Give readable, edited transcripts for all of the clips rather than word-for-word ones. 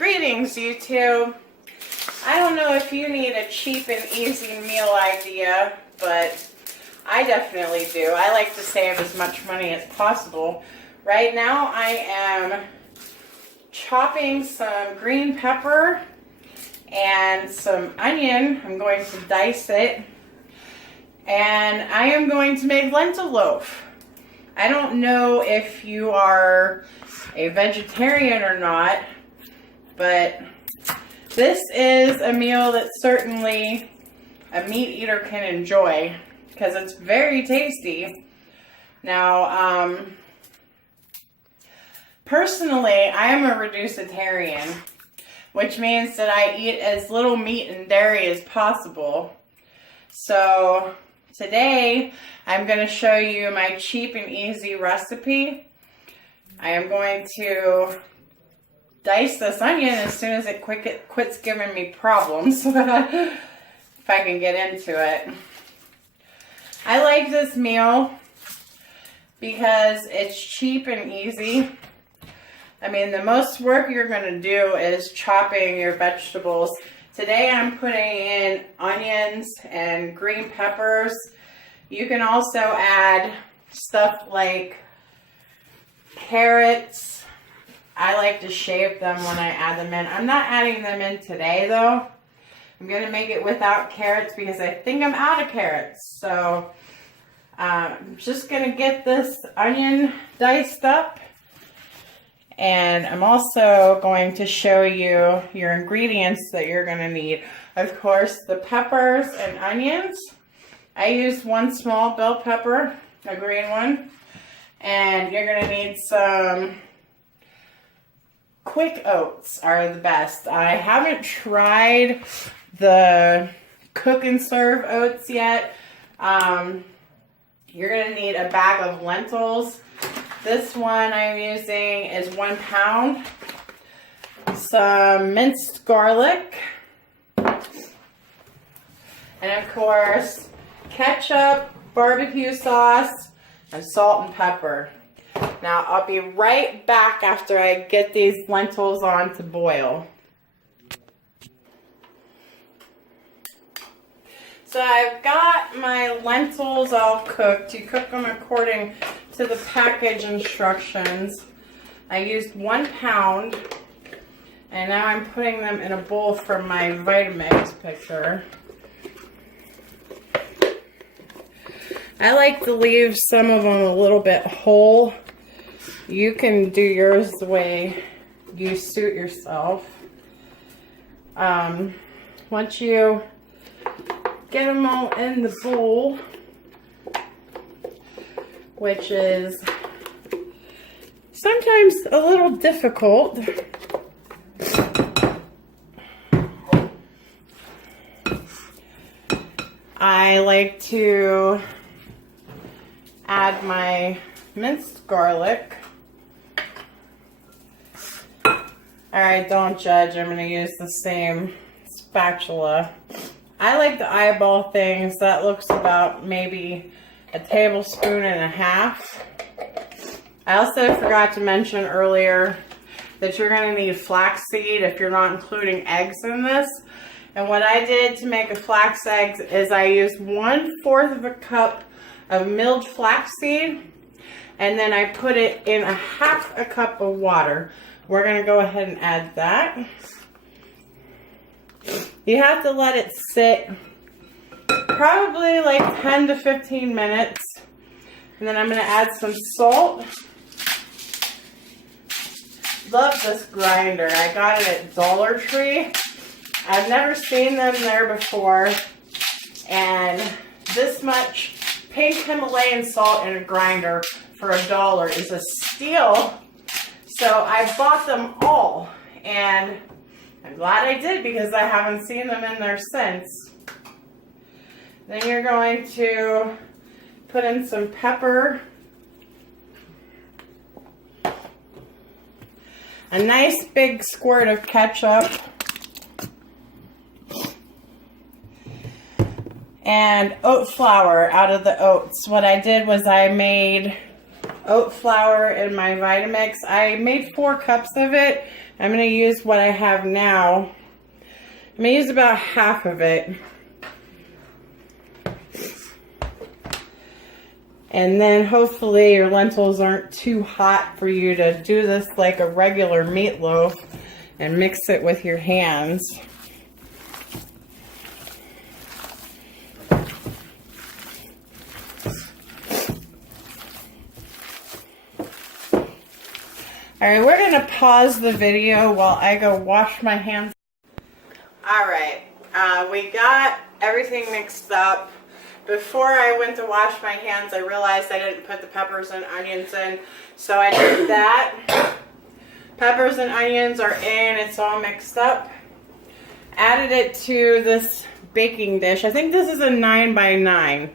Greetings, YouTube. I don't know if you need a cheap and easy meal idea, but I definitely do. I like to save as much money as possible. Right now I am chopping some green pepper and some onion. I'm going to dice it, and I am going to make lentil loaf. I don't know if you are a vegetarian or not, but this is a meal that certainly a meat eater can enjoy because it's very tasty. Now, personally, I am a reducitarian, which means that I eat as little meat and dairy as possible. So today, I'm going to show you my cheap and easy recipe. I am going to dice this onion as soon as it quits giving me problems, if I can get into it. I like this meal because it's cheap and easy. I mean, the most work you're going to do is chopping your vegetables. Today I'm putting in onions and green peppers. You can also add stuff like carrots. I like to shave them when I add them in. I'm not adding them in today though. I'm going to make it without carrots because I think I'm out of carrots. So I'm just going to get this onion diced up. And I'm also going to show you your ingredients that you're going to need. Of course, the peppers and onions. I used one small bell pepper, a green one. And you're going to need some quick oats are the best. I haven't tried the cook and serve oats yet. You're going to need a bag of lentils. This one I'm using is 1 pound. Some minced garlic. And of course, ketchup, barbecue sauce, and salt and pepper. Now, I'll be right back after I get these lentils on to boil. So I've got my lentils all cooked. You cook them according to the package instructions. I used 1 pound, and now I'm putting them in a bowl from my Vitamix picture. I like to leave some of them a little bit whole. You can do yours the way you suit yourself. Once you get them all in the bowl, which is sometimes a little difficult, I like to add my minced garlic. Alright, don't judge. I'm going to use the same spatula. I like to eyeball things. That looks about maybe a tablespoon and a half. I also forgot to mention earlier that you're going to need flaxseed if you're not including eggs in this. And what I did to make a flax egg is I used 1/4 of a cup of milled flaxseed, and then I put it in a 1/2 cup of water. We're going to go ahead and add that. You have to let it sit probably like 10 to 15 minutes. And then I'm going to add some salt. Love this grinder. I got it at Dollar Tree. I've never seen them there before. And this much pink Himalayan salt in a grinder for $1 is a steal. So I bought them all, and I'm glad I did because I haven't seen them in there since. Then you're going to put in some pepper, a nice big squirt of ketchup, and oat flour out of the oats. What I did was I made oat flour in my Vitamix. I made 4 cups of it. I'm going to use what I have now. I'm going to use about half of it. And then hopefully your lentils aren't too hot for you to do this like a regular meatloaf and mix it with your hands. Alright, we're going to pause the video while I go wash my hands. Alright, we got everything mixed up. Before I went to wash my hands, I realized I didn't put the peppers and onions in, so I did that. Peppers and onions are in, it's all mixed up. Added it to this baking dish. I think this is a 9 by 9,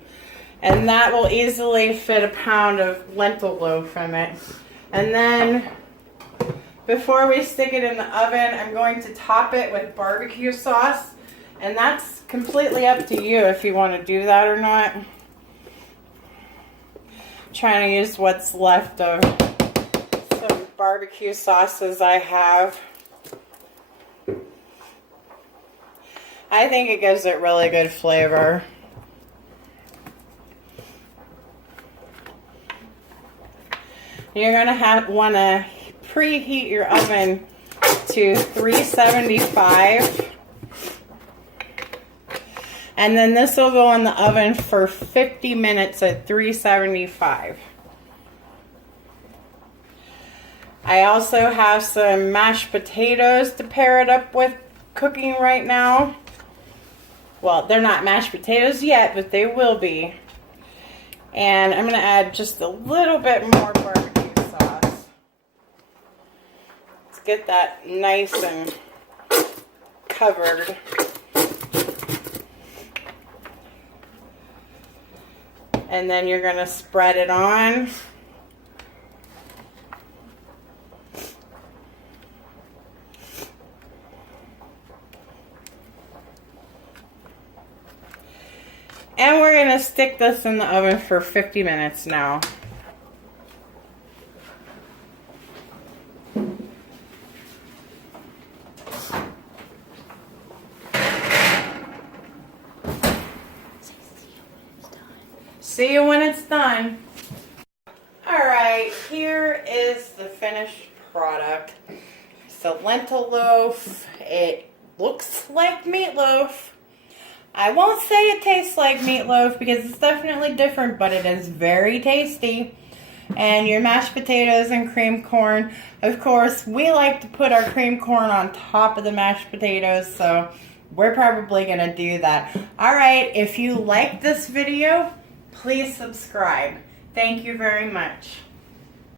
and that will easily fit a pound of lentil loaf in it. And then, before we stick it in the oven, I'm going to top it with barbecue sauce. And that's completely up to you if you want to do that or not. I'm trying to use what's left of some barbecue sauces I have. I think it gives it really good flavor. You're going to want to preheat your oven to 375. And then this will go in the oven for 50 minutes at 375. I also have some mashed potatoes to pair it up with cooking right now. Well, they're not mashed potatoes yet, but they will be. And I'm going to add just a little bit more barbecue sauce. Let's get that nice and covered. And then you're going to spread it on. And we're going to stick this in the oven for 50 minutes now. See you when it's done. Alright, here is the finished product. It's a lentil loaf. It looks like meatloaf. I won't say it tastes like meatloaf because it's definitely different, but it is very tasty. And your mashed potatoes and cream corn. Of course, we like to put our cream corn on top of the mashed potatoes, so we're probably going to do that. Alright, if you like this video, please subscribe. Thank you very much.